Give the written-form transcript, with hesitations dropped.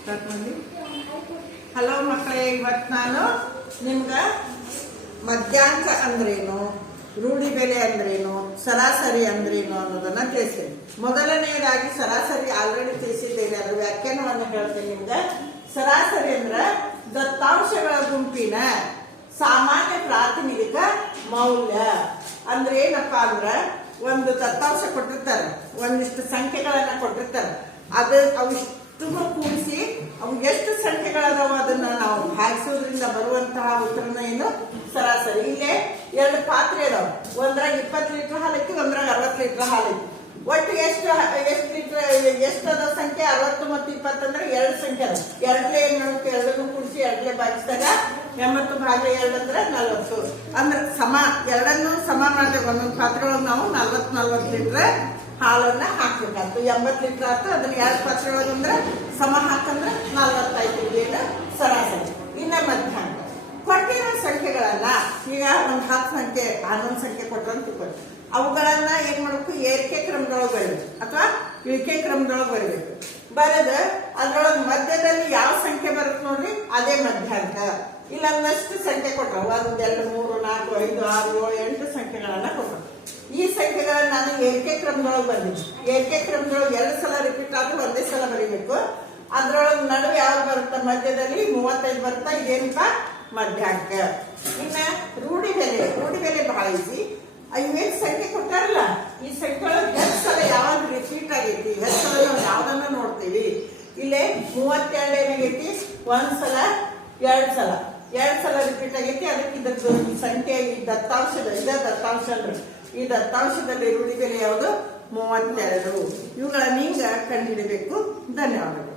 Start ಮಾಡಿ. Hello ಮಕ್ಕಳೇ, ಇವತ್ತು ನಾನು ನಿಮ್ಗೆ ಮಧ್ಯಾಂಕ ಅಂದ್ರೇನು, ರೂಢಿ ಬೆಲೆ ಅಂದ್ರೇನು, ಸರಾಸರಿ ಅಂದ್ರೇನು ಅನ್ನೋದನ್ನ ತಿಳಿಸ್ತೀನಿ. ಮೊದಲನೆಯದಾಗಿ ಸರಾಸರಿ ಆಲ್ರೆಡಿ ತಿಳಿಸಿದ್ದೇನೆ, ಅದರ ವ್ಯಾಖ್ಯಾನವನ್ನು ಹೇಳ್ತೇನೆ ನಿಮ್ಗೆ. ಸರಾಸರಿ ಅಂದ್ರೆ ದತ್ತಾಂಶಗಳ ಗುಂಪಿನ ಸಾಮಾನ್ಯ ಪ್ರಾತಿನಿಧಿಕ ಮೌಲ್ಯ. ಅಂದ್ರೆ ಏನಪ್ಪಾ ಅಂದ್ರ, ಒಂದು ದತ್ತಾಂಶ ಕೊಟ್ಟಿರ್ತಾರೆ, ಒಂದಿಷ್ಟು ಸಂಖ್ಯೆಗಳನ್ನ ಕೊಟ್ಟಿರ್ತಾರೆ, ಅವಿಷ್ಟು ಕೂಡಿಸಿ ಅವು ಎಷ್ಟು ಸಂಖ್ಯೆಗಳದಾವ ಅದನ್ನ ನಾವು ಭಾಗಿಸೋದ್ರಿಂದ ಬರುವಂತಹ ಉತ್ತರನ ಏನು ಸರಾಸರಿ. ಇಲ್ಲೇ 2 ಪಾತ್ರೆ ಅದಾವ, ಒಂದ್ರಾಗ 20 ಲೀಟರ್ ಹಾಲೈತಿ, ಒಂದ್ರಾಗ 60 ಲೀಟರ್ ಹಾಲೈತಿ. ಒಟ್ಟು ಎಷ್ಟು ಲೀಟರ್ ಎಷ್ಟದ ಸಂಖ್ಯೆ? 60 ಮತ್ತು 20 ಅಂದ್ರೆ 2 ಸಂಖ್ಯೆ ಅದ. ಎರಡಲೇ ಏನ್ ಮಾಡ್ಬೇಕು, ಎರಡನ್ನು ಕೂಡಿಸಿ ಎರಡಲೇ ಭಾಗಿಸಿದಾಗ 80 ಭಾಗ 2 ಅಂದ್ರೆ 40. ಅಂದ್ರೆ ಸಮ, ಎರಡನ್ನು ಸಮ ಮಾಡ್ಬೇಕು. ಒಂದೊಂದು ಪಾತ್ರೆ ಒಳಗೆ ನಾವು 40 ಲೀಟರ್ ಹಾಲನ್ನ ಹಾಕ್ಬೇಕಾಗ್ತು. 80 ಲೀಟರ್ ಆಯ್ತು, ಅದನ್ನ 2 ಪಾತ್ರೆ ಒಳಗೆ ಅಂದ್ರೆ ಸಮ ಹಾಕಂದ್ರೆ 45 ಏನು ಸರಾಸರಿ. ಇನ್ನ ಮಧ್ಯಾಂಕ ಕೊಟ್ಟಿರೋ ಸಂಖ್ಯೆಗಳನ್ನ, ಈಗ ಒಂದು 10 ಸಂಖ್ಯೆ 11 ಸಂಖ್ಯೆ ಕೊಟ್ಟರಂತ ತಿಳ್ಕೊಳ್ಳಿ, ಅವುಗಳನ್ನ ಏನ್ ಮಾಡ್ಬೇಕು, ಏರಿಕೆ ಕ್ರಮದೊಳಗೆ ಬರೀಬೇಕು ಅಥವಾ ಇಳಿಕೆ ಕ್ರಮದೊಳಗೆ ಬರೀಬೇಕು. ಬರೆದ ಅದ್ರೊಳಗೆ ಮಧ್ಯದಲ್ಲಿ ಯಾವ ಸಂಖ್ಯೆ ಬರುತ್ತೆ ನೋಡ್ರಿ, ಅದೇ ಮಧ್ಯಾಂಕ. ಇಲ್ಲ ಒಂದಷ್ಟು ಸಂಖ್ಯೆ ಕೊಟ್ಟರು, 1 2 3 4 5 6 7 8 ಸಂಖ್ಯೆಗಳನ್ನ ಕೊಟ್ಟರು. ಈ ಸಂಖ್ಯೆಗಳನ್ನ ನಾನು ಏರಿಕೆ ಕ್ರಮದೊಳಗೆ ಬಂದಿದ್ದೆ. ಏರಿಕೆ ಕ್ರಮದೊಳಗೆ 2 ಸಲ ರಿಪೀಟ್ ಆದ್ರೂ ಒಂದೇ ಸಲ ಬರೀಬೇಕು. ಅದ್ರೊಳಗೆ ನಡುವೆ ಯಾವ್ದು ಬರುತ್ತ, ಮಧ್ಯದಲ್ಲಿ 35 ಬರುತ್ತಾ, ಇದೇನಪ್ಪ ಮಧ್ಯಾಂಕ. ಇನ್ನ ರೂಢಿ ಬೆಲೆ ಭಾವಿಸಿ ಇವೇನ್ ಸಂಖ್ಯೆ ಕೊಟ್ಟಾರಲ್ಲ, ಈ ಸಂಖ್ಯೆ ಒಳಗೆ ಹೆಚ್ಚು ಸಲ ಯಾವಾಗ ರಿಪೀಟ್ ಆಗೈತಿ, ಹೆಚ್ಚು ಸಲ ನಾವು ಯಾವ್ದನ್ನ ನೋಡ್ತೀವಿ. ಇಲ್ಲೇ 32 ಏನಾಗೈತಿ, 1 ಸಲ 2 ಸಲ ರಿಪೀಟ್ ಆಗೈತಿ. ಅದಕ್ಕೆ ಇದ್ರದ್ದು ಸಂಖ್ಯೆ ಈ ದತ್ತಾಂಶ ಅಂದ್ರೆ ಈ ದತ್ತಾಂಶದಲ್ಲಿ ರೂಢಿ ಬೆಲೆ ಯಾವುದು 32. ಇವುಗಳನ್ನ ಈಗ ಕಂಡುಹಿಡಬೇಕು. ಧನ್ಯವಾದಗಳು.